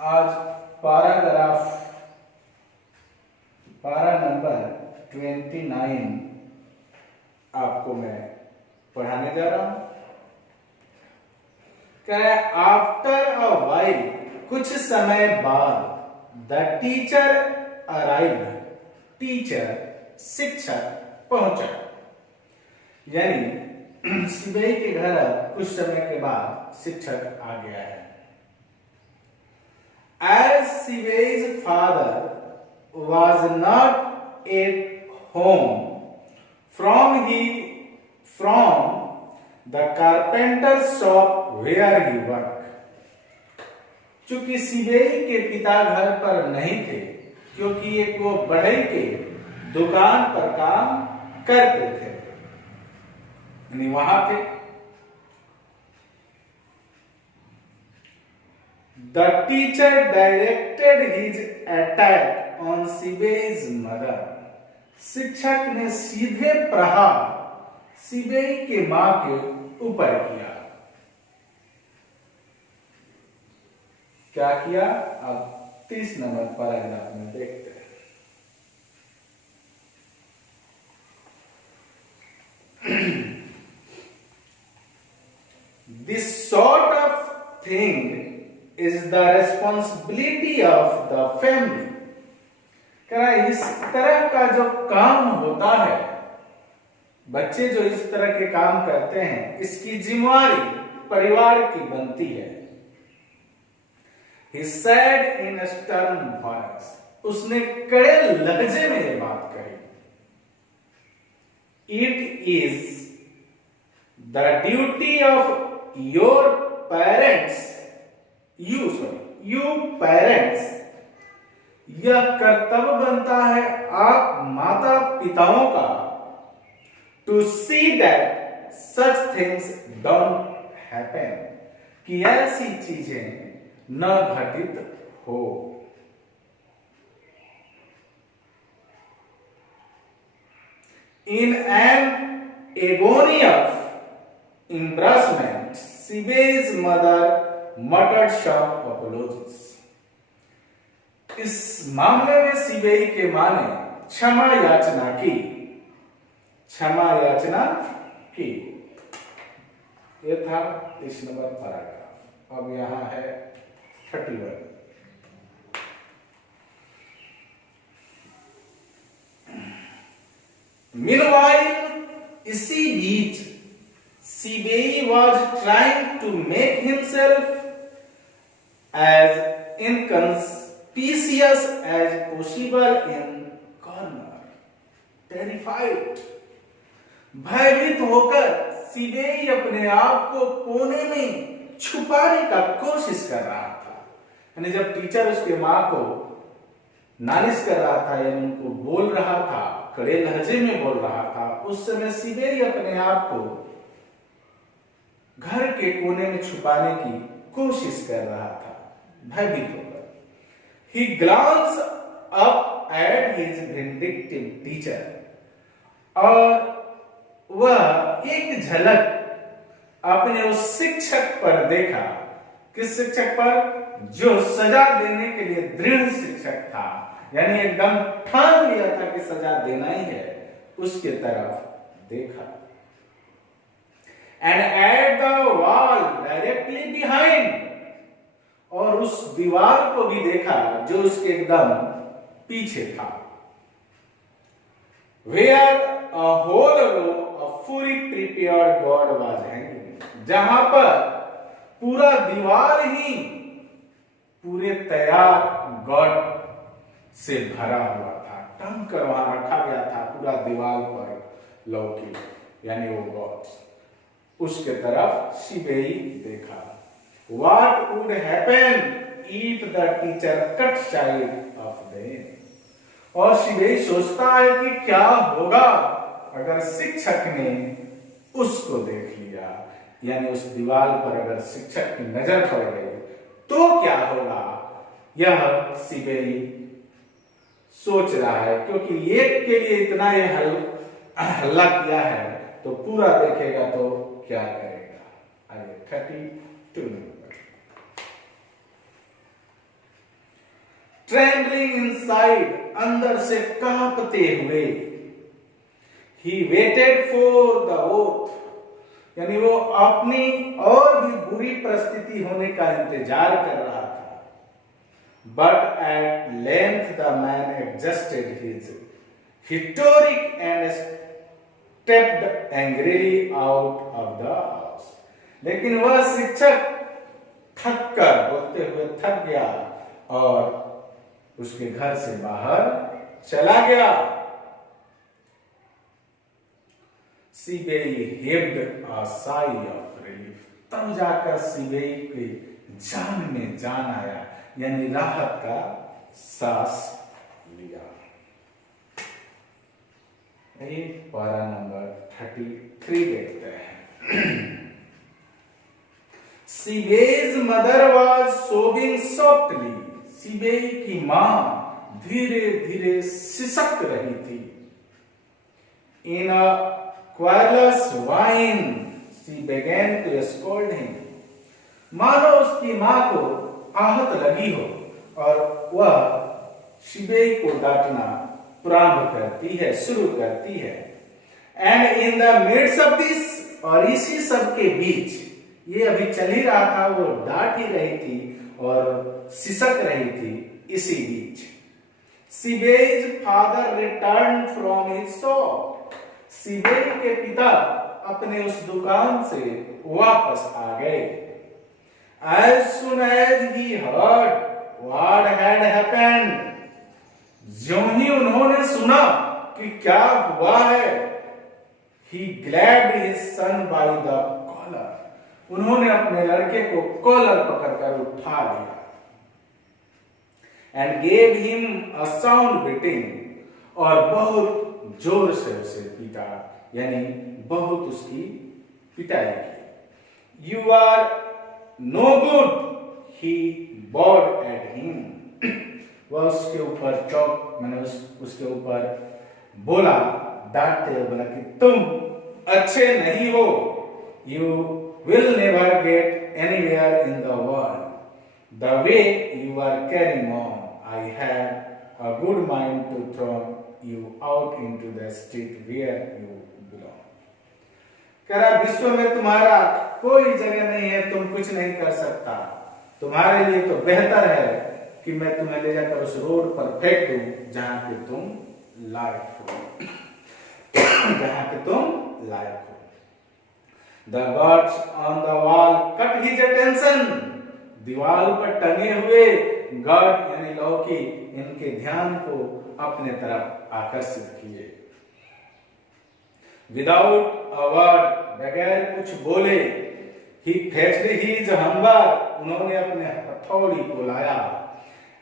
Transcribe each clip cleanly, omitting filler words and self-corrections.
आज पारा नंबर 29 आपको मैं पढ़ाने जा रहा हूं। आफ्टर अ वाइल, कुछ समय बाद, द टीचर अराइव्ड, टीचर शिक्षक पहुंचा। यानी सिबई के घर कुछ समय के बाद शिक्षक आ गया है। As Sibei's father was not at home from the carpenter's shop where he worked, चूंकि सिबेई के पिता घर पर नहीं थे क्योंकि एक वो बढ़ई के दुकान पर काम करते थे, यानी वहां थे। The teacher directed his attack on Sibei's mother. शिक्षक ने सीधे प्रहार सिबेई के मां के ऊपर किया। क्या किया? अब 30 नंबर पैराग्राफ में देखते हैं। This sort of thing is the responsibility of the family. इस तरह का जो काम होता है, बच्चे जो इस तरह के काम करते हैं, इसकी जिम्मेवारी परिवार की बनती है। He said in a stern voice. उसने कड़े लहजे में ये बात कही। It is the duty of your parents, you parents, यह कर्तव्य बनता है आप माता पिताओं का, to see that such things don't happen, कि ऐसी चीजें न घटित हो। In an agony of embarrassment, Sibei's mother muttered some apologies. इस मामले में सिबेई के मां ने क्षमा याचना की। यह था 30 नंबर पैराग्राफ। अब यहां है 31। Meanwhile, इसी बीच Sibei was trying to make himself as inconspicuous as possible in corner. Terrified, भयभीत होकर सिबेई अपने आप को कोने में छुपाने का कोशिश कर रहा था। यानी जब टीचर उसके मां को नालिश कर रहा था, यानी उनको बोल रहा था, कड़े लहजे में बोल रहा था, उस समय सिबेई अपने आप को घर के कोने में छुपाने की कोशिश कर रहा था, भयभीत होकर। He glanced up at his vindictive teacher, और वह एक झलक अपने उस शिक्षक पर देखा। किस शिक्षक पर? जो सजा देने के लिए दृढ़ शिक्षक था, यानी एकदम ठान लिया था कि सजा देना ही है, उसके तरफ देखा। And at the wall directly behind, और उस दीवार को भी देखा जो उसके एकदम पीछे था। Where a whole row of fully prepared God was hanging, जहां पर पूरा दीवार ही पूरे तैयार गॉड से भरा हुआ था, टंग कर वहां रखा गया था पूरा दीवार पर लौकी, यानी वो गॉड। उसके तरफ सिबेई देखा। What would happen if the teacher cut sight of them? और सिबेई सोचता है कि क्या होगा अगर शिक्षक ने उसको देख लिया, यानी उस दीवार पर अगर शिक्षक की नजर पड़ गई तो क्या होगा। यह सिबेई सोच रहा है, क्योंकि एक के लिए इतना ये हल्ला किया है, तो पूरा देखेगा तो क्या करेगा। आइए 32 नंबर। ट्रेम्बलिंग इनसाइड, अंदर से कांपते हुए, he waited for the oath, यानी वो अपनी और भी बुरी परिस्थिति होने का इंतजार कर रहा था। But at length the man adjusted his historic and stepped angrily out of the house. लेकिन वह शिक्षक थक कर, बोलते हुए थक गया और उसके घर से बाहर चला गया। सीबेई heaved a sigh of relief, तब जाकर सीबेई के जान में जान आया, यानी राहत का सांस लिया। ये पारा नंबर 33 देखते हैं। सीबेई's mother was sobbing softly, सीबेई की मां धीरे धीरे सिसक रही थी। In a querulous whine, she began to scold him, मानो उसकी मां को आहत लगी हो और वह सीबेई को डांटना प्रारंभ करती है, शुरू करती है। And in the mids of this, और इसी सब के बीच, ये अभी चल ही रहा था, वो डांट ही रही थी और सिसक रही थी, इसी बीच Sibei's father return from his shop, Sibei के पिता अपने उस दुकान से वापस आ गए। As soon as he heard what had happened, ज्यों ही उन्होंने सुना कि क्या हुआ है, he grabbed his son by the collar, उन्होंने अपने लड़के को कॉलर पकड़कर उठा लिया। And gave him a sound beating, और बहुत जोर से उसे पीटा, यानी बहुत उसकी पिटाई की। You are no good, he bawled at him, वह उसके ऊपर चौक, मैंने उसके ऊपर बोला, डांटते हुए बोला कि तुम अच्छे नहीं हो। You will never get anywhere in the world the way you are carrying on. I have a good mind to throw you out into the street where you belong. कह रहा विश्व में तुम्हारा कोई जगह नहीं है, तुम कुछ नहीं कर सकता, तुम्हारे लिए तो बेहतर है कि मैं तुम्हें ले जाकर उस रोड पर फेंक दूं जहां पे तुम लायक हो, जहां पे तुम लायक हो। The birds on the wall cut his attention, दीवार पर टंगे हुए गॉड यानी लौकी इनके ध्यान को अपने तरफ आकर्षित किए। Without a word, बगैर कुछ बोले, he fetched his hammer, उन्होंने अपने हथौड़ी को लाया,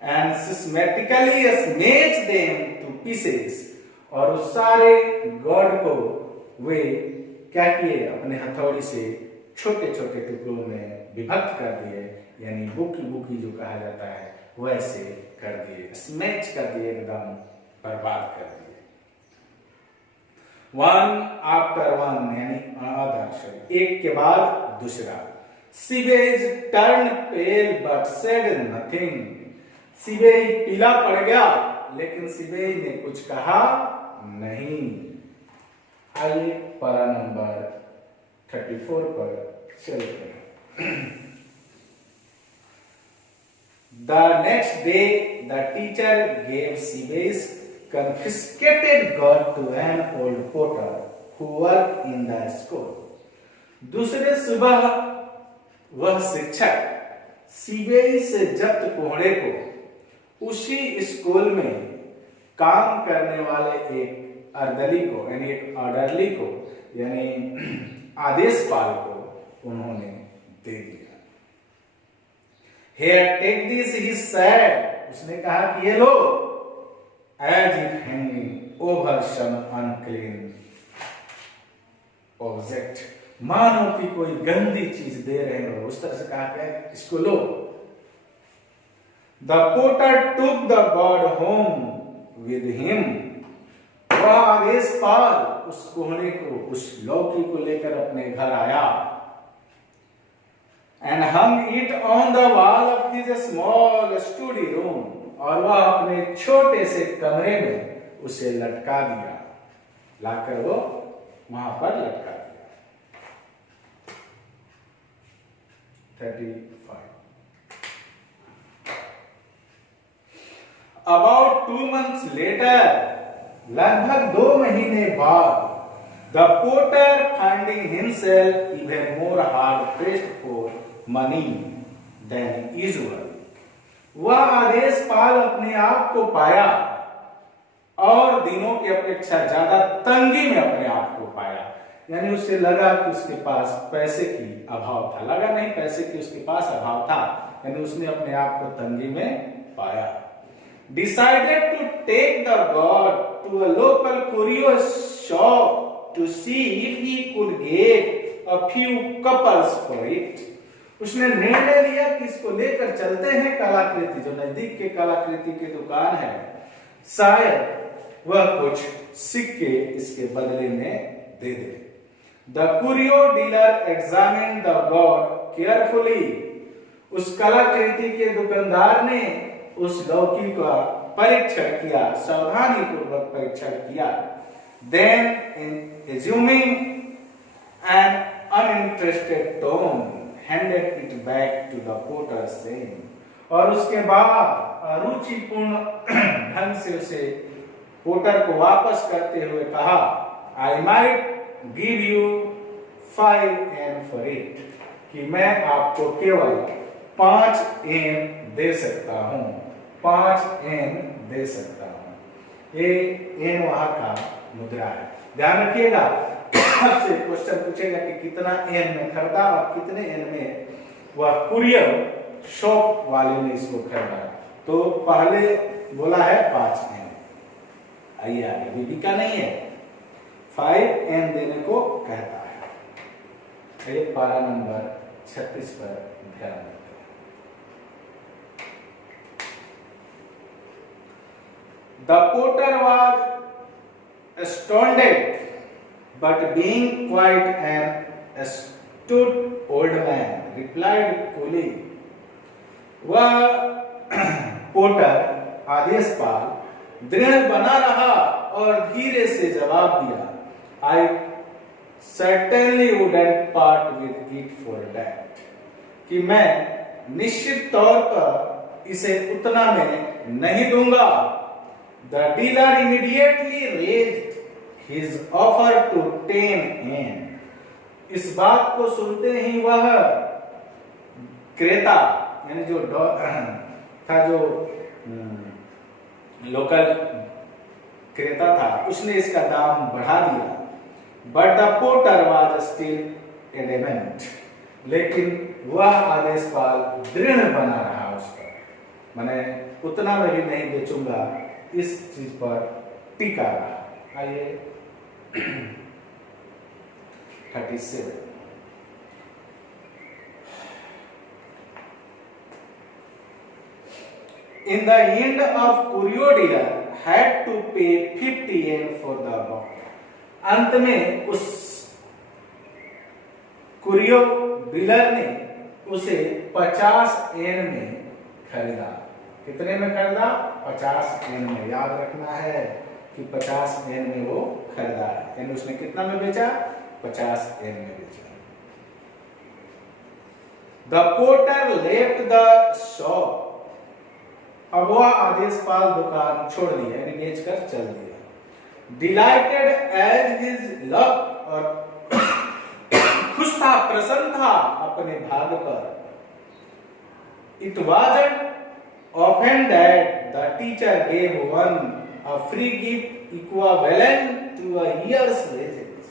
and systematically smashed them to pieces, और उस सारे गॉड को वे क्या किए, अपने हथौड़ी से छोटे छोटे टुकड़ों में विभक्त कर दिए, यानी बुकी बुकी जो कहा जाता है वैसे कर दिए, स्मैच कर दिए, एकदम बर्बाद कर दिए। वन आफ्टर वन, यानी अदर, एक के बाद दूसरा। Sibei turn pale but said nothing, Sibei पीला पड़ गया लेकिन सीबेई ने कुछ कहा नहीं। आइए पारा नंबर 34 पर चलते हैं। The next day, the teacher gave Sibei's confiscated gun to an old porter who worked in the school. दूसरे सुबह वह शिक्षक सीबेई से जब्त कोहड़े को उसी स्कूल में काम करने वाले एक अर्दली को, यानी एक ऑर्डरली को, यानी आदेशपाल को उन्होंने दे दिया। Here, take this, he said, उसने कहा कि ये लो, as if hanging over some unclean object, मानो कि कोई गंदी चीज दे रहे हो, उस तरह से कहा कि इसको लो। The porter took the bird home with him, वह आदेशपाल उस कोहड़े को, उस लौकी को लेकर अपने घर आया। And hung it on the wall of his small study room, और वह अपने छोटे से कमरे में उसे लटका दिया, लाकर वो वहां पर लटका दिया। 35 About 2 months later, लगभग 2 महीने बाद, the porter finding himself even more hard pressed for money than usual, वह आदेशपाल अपने आप को पाया और दिनों की अपेक्षा ज्यादा तंगी में अपने आप को पाया। यानी उसे लगा कि उसके पास पैसे की अभाव था, लगा नहीं पैसे की उसके पास अभाव था, यानी उसने अपने आप को तंगी में पाया। Decided to take the god to a local curio shop to see if he could get a few coppers for it. उसने निर्णय लिया कि इसको लेकर चलते हैं कलाकृति, जो नजदीक के कलाकृति की दुकान है, शायद वह कुछ सिक्के इसके बदले में दे दे। The curio dealer examined the god carefully. उस कलाकृति के दुकानदार ने उस लौकी का परीक्षण किया, सावधानी पूर्वक परीक्षण किया। Then, in assuming an uninterested tone, handed it back to the porter saying, और उसके बाद अरुचिपूर्ण ढंग से उसे पोटर को वापस करते हुए कहा, I might give you 5 yen for it, कि मैं आपको केवल 5 एन दे सकता हूं, 5 एन दे सकता हूं। ये एन वहां का मुद्रा है, ध्यान रखिएगा। आपसे क्वेश्चन पूछेगा कि कितना एन में खरीदा और कितने एन में वह कुरियर शॉप वाले ने इसको खरीदा। तो पहले बोला है 5 एन, आइए आगे, बीबी का नहीं है, 5 एन देने को कहता है। ये पारा नंबर 36 पर ध्यान दें। The porter was astounded, but being quite an astute old man, replied coolly. वह पोटर आदेशपाल दृढ़ बना रहा और धीरे से जवाब दिया, I certainly wouldn't part with it for that, कि मैं निश्चित तौर पर इसे उतना में नहीं दूंगा। The dealer immediately raised his offer to 10 yen. इस बात को सुनते ही वह क्रेता, यानी जो था, जो लोकल क्रेता था, उसने इसका दाम बढ़ा दिया। But the porter was still adamant. लेकिन वह आदेशपाल दृढ़ बना रहा उस पर, मैंने उतना में भी नहीं बेचूंगा, इस चीज पर टिका रहा। आइए 37। In the end of curio dealer had to pay 50 yen for the god. अंत में उस कुरियो डीलर ने उसे 50 एन में खरीदा। कितने में खरीदा? 50 एन में। याद रखना है कि 50 एन में वो खरीदा है, यानी उसने कितना में बेचा? 50 एन में बेचा। The porter left the shop. अब वह आदेशपाल दुकान छोड़ दी, यानी बेचकर चल दिया। Delighted as his luck, और खुश था, प्रसन्न था अपने भाग्य पर। It wasn't often that the teacher gave one a free gift equivalent to a year's wages,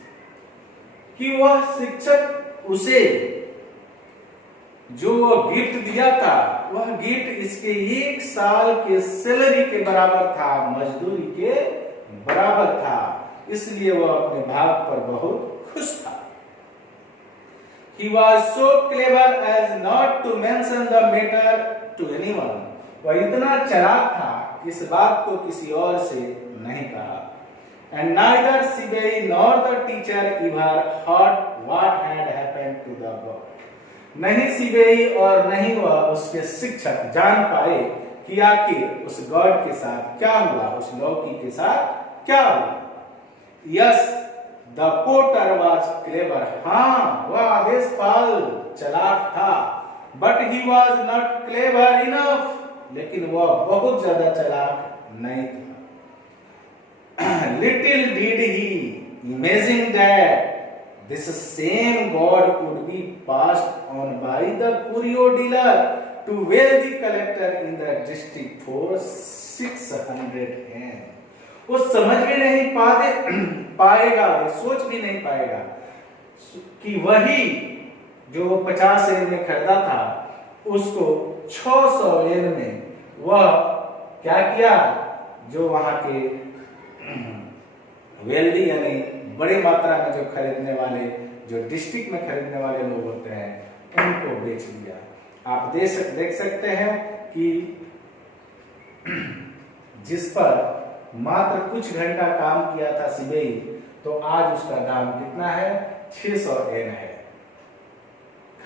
कि वह शिक्षक उसे जो गिफ्ट दिया था, वह गिफ्ट इसके 1 साल के सैलरी के बराबर था, मजदूरी के बराबर था। इसलिए वह अपने भाग पर बहुत खुश था। He was so clever as not to mention the matter to anyone. वह इतना चालाक था कि इस बात को किसी और से नहीं कहा। And neither Sibei nor the teacher ever heard what had happened to the boy. नहीं सिबेई और नहीं वह उसके शिक्षक जान पाए कि आखिर उस गॉड के साथ क्या हुआ, उस लौकी के साथ क्या हुआ। Yes the potter was clever, हाँ वह आदेशपाल चालाक था, but he was not clever enough, लेकिन वह बहुत ज्यादा चालाक नहीं था। Little did he imagine that this same God would be passed on by the curio dealer to wealthy collector in the district for 600 yen. वो समझ भी नहीं पाएगा, वो सोच भी नहीं पाएगा कि वही जो 50 एन में खरीदा था उसको 600 एन में वह क्या किया, जो वहां के वेल्दी यानी बड़े मात्रा में जो खरीदने वाले, जो डिस्ट्रिक्ट में खरीदने वाले लोग होते हैं, उनको बेच दिया। आप देख सकते हैं कि जिस पर मात्र कुछ घंटा काम किया था सिबेई, तो आज उसका दाम कितना है, 600 एन है।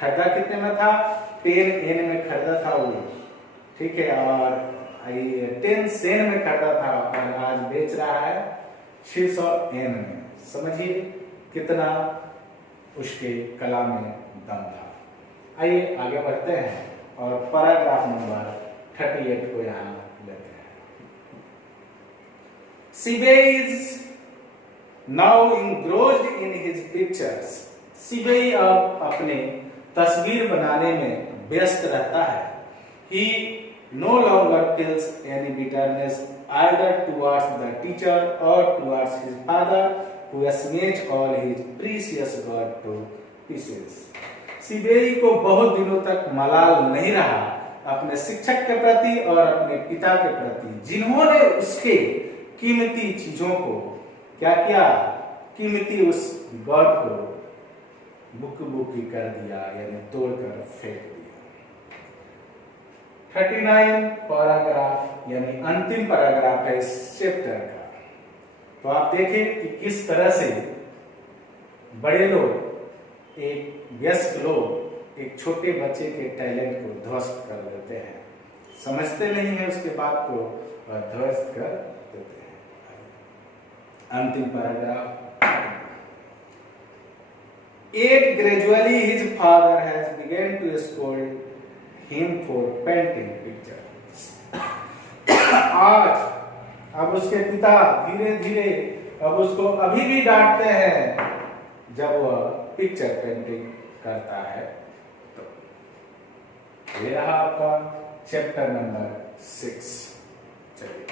खरीदा कितने में था, 10 एन में खरीदा था वो, ठीक है, और 10 सेन में खरीदा था और आज बेच रहा है 600 एन में। समझिए कितना उसके कला में दम था। आइए आगे बढ़ते हैं और पैराग्राफ नंबर 38 को यहां लेते हैं। Sibei is now engrossed in his pictures. सिबेई अब अपने तस्वीर बनाने में व्यस्त रहता है। He no longer feels any bitterness either towards the teacher or towards his father who smashed all his precious God to pieces. सिबेई को बहुत दिनों तक मलाल नहीं रहा अपने शिक्षक के प्रति और अपने पिता के प्रति, जिन्होंने उसके कीमती चीजों को क्या किया, कीमती उस गॉड को बुकी कर दिया, यानी तोड़कर फेंक दिया। 39 पैराग्राफ यानी अंतिम पैराग्राफ है इस चैप्टर का। तो आप देखें कि किस तरह से बड़े लोग, एक वयस्क लोग एक छोटे बच्चे के टैलेंट को ध्वस्त कर देते हैं, समझते नहीं है उसके बात को और ध्वस्त कर देते हैं। अंतिम paragraph. Yet gradually his father has begun to scold him for painting pictures. आज अब उसके पिता धीरे धीरे अब उसको अभी भी डांटते हैं जब वह पिक्चर पेंटिंग करता है। तो ये रहा आपका चैप्टर नंबर 6। चलिए